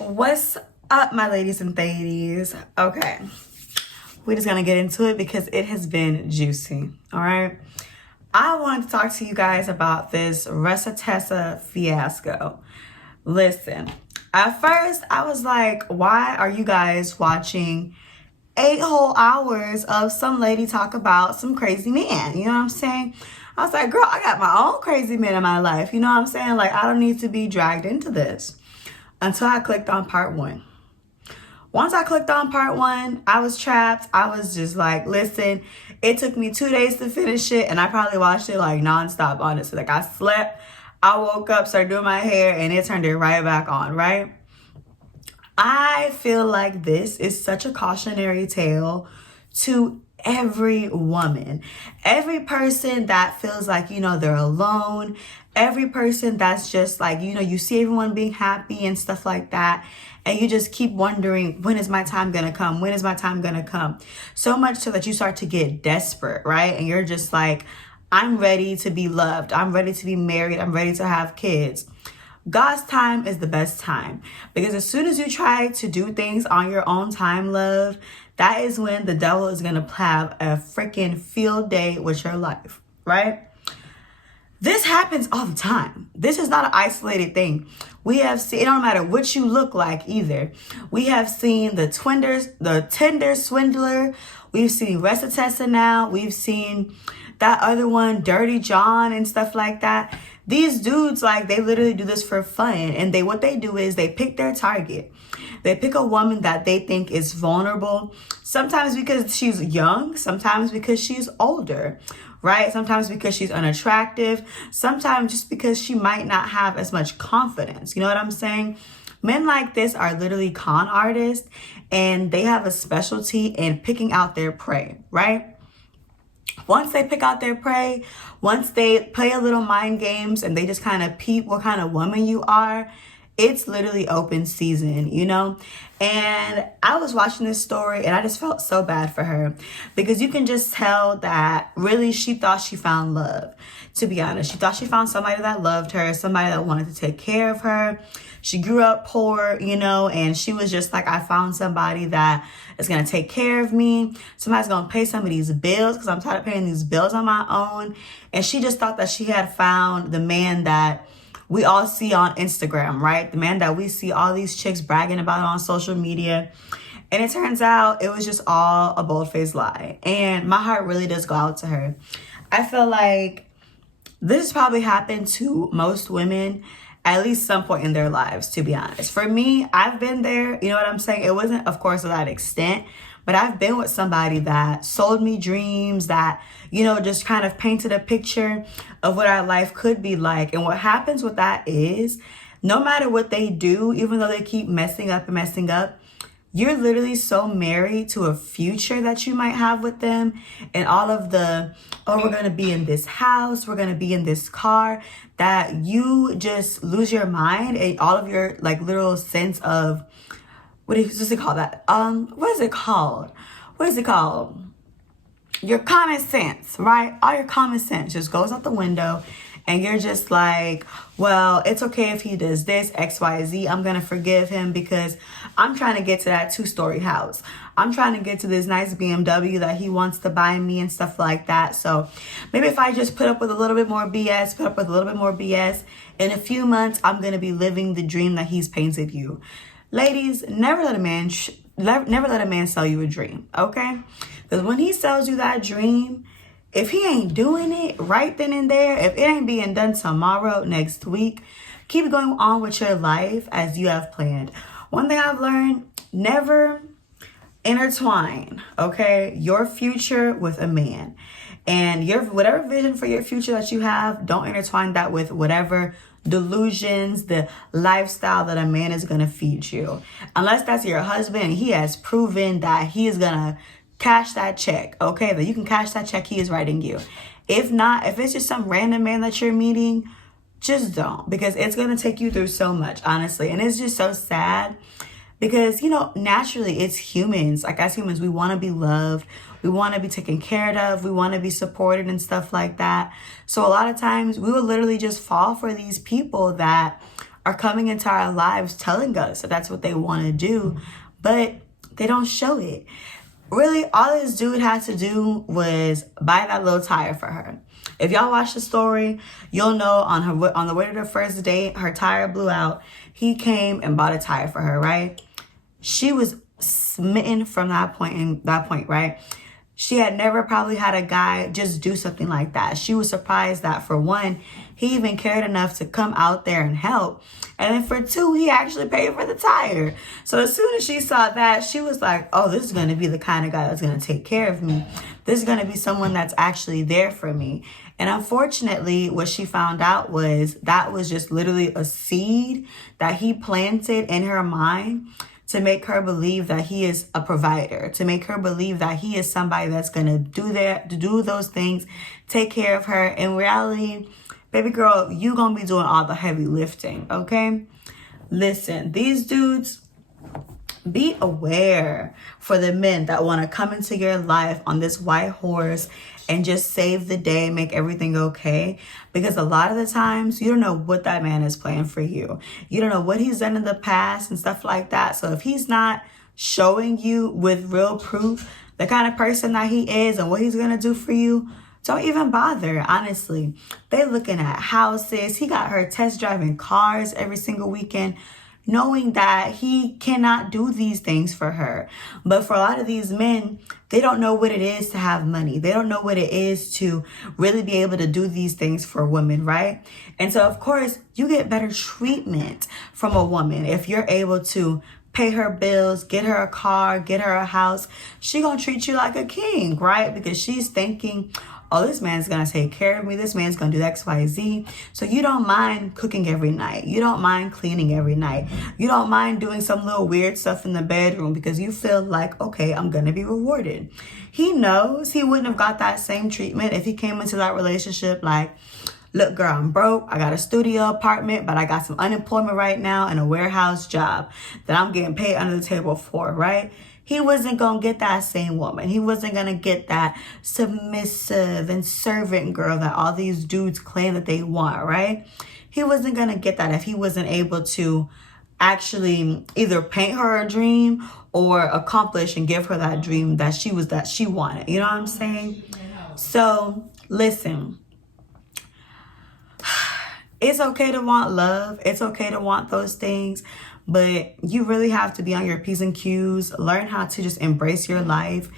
What's up, my ladies and thadies? Okay, we're just gonna get into it because it has been juicy. All right, I wanted to talk to you guys about this Reesa Teesa fiasco. Listen, at first I was like, why are you guys watching 8 whole hours of some lady talk about some crazy man? You know what I'm saying? I was like, girl, I got my own crazy men in my life. You know what I'm saying? Like, I don't need to be dragged into this. Until I clicked on part one. Once I clicked on part one, I was trapped. I was just like, listen, it took me 2 days to finish it, and I probably watched it like nonstop, honestly. Like, I slept, I woke up, started doing my hair, and it turned it right back on, right? I feel like this is such a cautionary tale to every woman, every person that feels like, they're alone, every person that's just like, you see everyone being happy and stuff like that, and you just keep wondering, when is my time gonna come? When is my time gonna come? So much so that you start to get desperate, right? And you're just like, I'm ready to be loved, I'm ready to be married, I'm ready to have kids. God's time is the best time, because as soon as you try to do things on your own time, love, that is when the devil is going to have a freaking field day with your life, right? This happens all the time. This is not an isolated thing. We have seen, it don't matter what you look like either. We have seen the Tinder Swindler. We've seen Reesa Teesa now. We've seen that other one, Dirty John and stuff like that. These dudes, like, they literally do this for fun. And what they do is they pick their target. They pick a woman that they think is vulnerable. Sometimes because she's young. Sometimes because she's older, right? Sometimes because she's unattractive. Sometimes just because she might not have as much confidence. You know what I'm saying? Men like this are literally con artists. And they have a specialty in picking out their prey, right? Once they pick out their prey, once they play a little mind games and they just kind of peep what kind of woman you are, it's literally open season, And I was watching this story and I just felt so bad for her, because you can just tell that really she thought she found love. To be honest, she thought she found somebody that loved her, somebody that wanted to take care of her. She grew up poor, and she was just like, I found somebody that is going to take care of me. Somebody's going to pay some of these bills, because I'm tired of paying these bills on my own. And she just thought that she had found the man that we all see on Instagram, right? The man that we see all these chicks bragging about on social media. And it turns out it was just all a bold-faced lie. And my heart really does go out to her. I feel like this probably happened to most women at least some point in their lives, to be honest. For me, I've been there. You know what I'm saying? It wasn't, of course, to that extent. But I've been with somebody that sold me dreams, that, just kind of painted a picture of what our life could be like. And what happens with that is, no matter what they do, even though they keep messing up, you're literally so married to a future that you might have with them. And all of the, we're going to be in this house, we're going to be in this car, that you just lose your mind and all of your like little sense of, what is it called that? What is it called? Your common sense, right? All your common sense just goes out the window, and you're just like, well, it's okay if he does this, X, Y, Z. I'm going to forgive him because I'm trying to get to that 2-story house. I'm trying to get to this nice BMW that he wants to buy me and stuff like that. So maybe if I just put up with a little bit more BS, in a few months, I'm going to be living the dream that he's painted you. Ladies, never let a man sell you a dream, okay? Because when he sells you that dream, if he ain't doing it right then and there, if it ain't being done tomorrow, next week, keep going on with your life as you have planned. One thing I've learned, never intertwine, okay, your future with a man. And whatever vision for your future that you have, don't intertwine that with whatever delusions, the lifestyle that a man is going to feed you. Unless that's your husband and he has proven that he is going to cash that check, okay? That you can cash that check he is writing you. If not, if it's just some random man that you're meeting, just don't, because it's going to take you through so much, honestly. And it's just so sad because, naturally it's humans. Like, as humans, we want to be loved. We want to be taken care of. We want to be supported and stuff like that. So a lot of times we will literally just fall for these people that are coming into our lives telling us that that's what they want to do, but they don't show it. Really, all this dude had to do was buy that little tire for her. If y'all watch the story, you'll know on the way to the first date, her tire blew out. He came and bought a tire for her, right? She was smitten from that point, right? She had never probably had a guy just do something like that. She was surprised that, for one, he even cared enough to come out there and help. And then for two, he actually paid for the tire. So as soon as she saw that, she was like, oh, this is going to be the kind of guy that's going to take care of me. This is going to be someone that's actually there for me. And unfortunately, what she found out was that was just literally a seed that he planted in her mind to make her believe that he is a provider, to make her believe that he is somebody that's going to do those things, take care of her. In reality, baby girl, you going to be doing all the heavy lifting, okay? Listen, these dudes, be aware for the men that want to come into your life on this white horse and just save the day, make everything okay. Because a lot of the times, you don't know what that man is playing for you. You don't know what he's done in the past and stuff like that. So if he's not showing you with real proof the kind of person that he is and what he's going to do for you, don't even bother, honestly. They looking at houses. He got her test driving cars every single weekend, knowing that he cannot do these things for her. But for a lot of these men, they don't know what it is to have money. They don't know what it is to really be able to do these things for women, right? And so, of course, you get better treatment from a woman if you're able to pay her bills, get her a car, get her a house. She gonna treat you like a king, right? Because she's thinking, oh, this man's gonna take care of me. This man's gonna do X, Y, Z. So you don't mind cooking every night. You don't mind cleaning every night. You don't mind doing some little weird stuff in the bedroom because you feel like, okay, I'm gonna be rewarded. He knows he wouldn't have got that same treatment if he came into that relationship like, look, girl, I'm broke. I got a studio apartment, but I got some unemployment right now and a warehouse job that I'm getting paid under the table for, right? He wasn't going to get that same woman. He wasn't going to get that submissive and servant girl that all these dudes claim that they want, right? He wasn't going to get that if he wasn't able to actually either paint her a dream or accomplish and give her that dream that she wanted. You know what I'm saying? So, listen. It's okay to want love. It's okay to want those things. But you really have to be on your P's and Q's. Learn how to just embrace your life.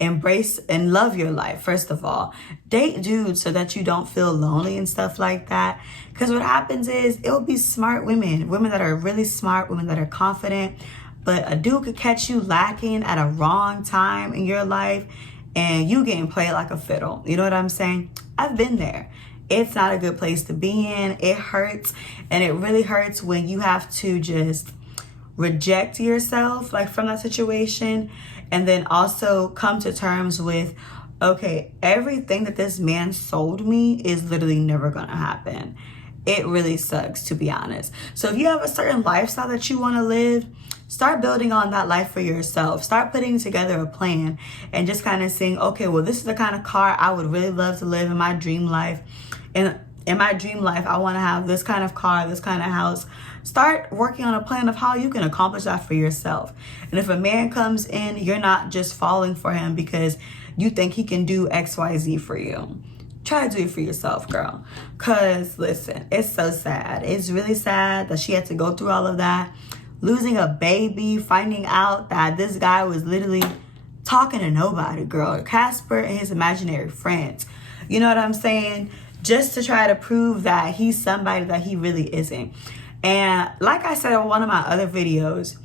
Embrace and love your life, first of all. Date dudes so that you don't feel lonely and stuff like that. Because what happens is it'll be smart women. Women that are really smart. Women that are confident. But a dude could catch you lacking at a wrong time in your life. And you getting played like a fiddle. You know what I'm saying? I've been there. It's not a good place to be in. It hurts. And it really hurts when you have to just reject yourself like from that situation, and then also come to terms with, okay, everything that this man sold me is literally never gonna happen. It really sucks, to be honest. So if you have a certain lifestyle that you want to live, start building on that life for yourself. Start putting together a plan and just kind of saying, okay, well, this is the kind of car I would really love to live in my dream life. And in my dream life, I want to have this kind of car, this kind of house. Start working on a plan of how you can accomplish that for yourself. And if a man comes in, you're not just falling for him because you think he can do X, Y, Z for you. Try to do it for yourself, girl. Because, listen, it's so sad. It's really sad that she had to go through all of that. Losing a baby, finding out that this guy was literally talking to nobody, girl. Casper and his imaginary friends. You know what I'm saying? Just to try to prove that he's somebody that he really isn't. And like I said in one of my other videos,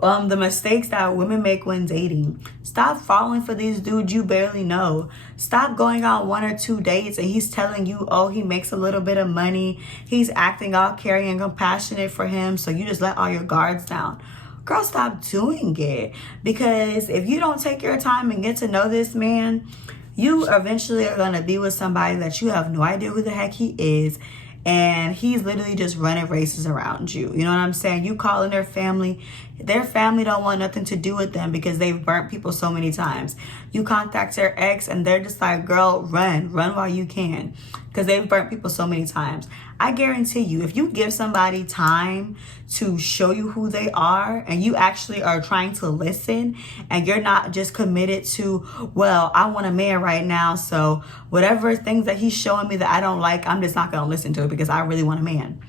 the mistakes that women make when dating. Stop falling for these dudes you barely know. Stop going on 1 or 2 dates and he's telling you, oh, he makes a little bit of money. He's acting all caring and compassionate for him. So you just let all your guards down. Girl, stop doing it. Because if you don't take your time and get to know this man, you eventually are going to be with somebody that you have no idea who the heck he is. And he's literally just running races around you. You know what I'm saying? You calling their family don't want nothing to do with them because they've burnt people so many times. You contact their ex and they're just like, girl, run while you can, because they've burnt people so many times. I guarantee you, if you give somebody time to show you who they are, and you actually are trying to listen, and you're not just committed to, well, I want a man right now, so whatever things that he's showing me that I don't like, I'm just not going to listen to it because I really want a man.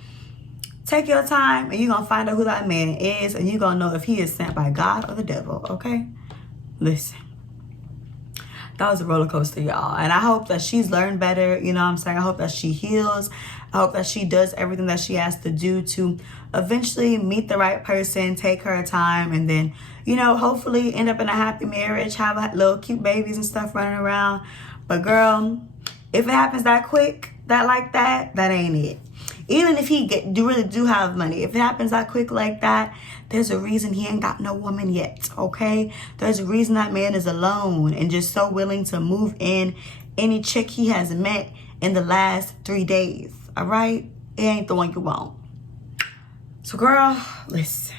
Take your time, and you're going to find out who that man is, and you're going to know if he is sent by God or the devil, okay? Listen. That was a roller coaster, y'all. And I hope that she's learned better. You know what I'm saying? I hope that she heals. I hope that she does everything that she has to do to eventually meet the right person, take her time, and then, you know, hopefully end up in a happy marriage, have little cute babies and stuff running around. But girl, if it happens that quick, that ain't it. Even if he really do have money, if it happens that quick like that, there's a reason he ain't got no woman yet, okay? There's a reason that man is alone and just so willing to move in any chick he has met in the last 3 days, all right? It ain't the one you want. So girl, listen.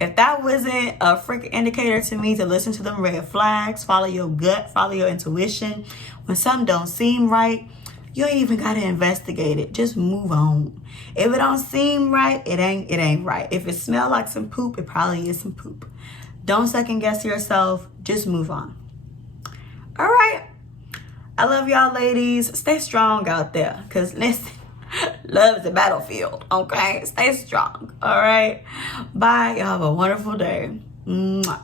If that wasn't a freaking indicator to me to listen to them red flags, follow your gut, follow your intuition. When something don't seem right, you ain't even gotta investigate it. Just move on. If it don't seem right, it ain't right. If it smells like some poop, it probably is some poop. Don't second guess yourself. Just move on. All right. I love y'all ladies. Stay strong out there. Cause listen, love is a battlefield. Okay? Stay strong. All right. Bye. Y'all have a wonderful day. Mwah.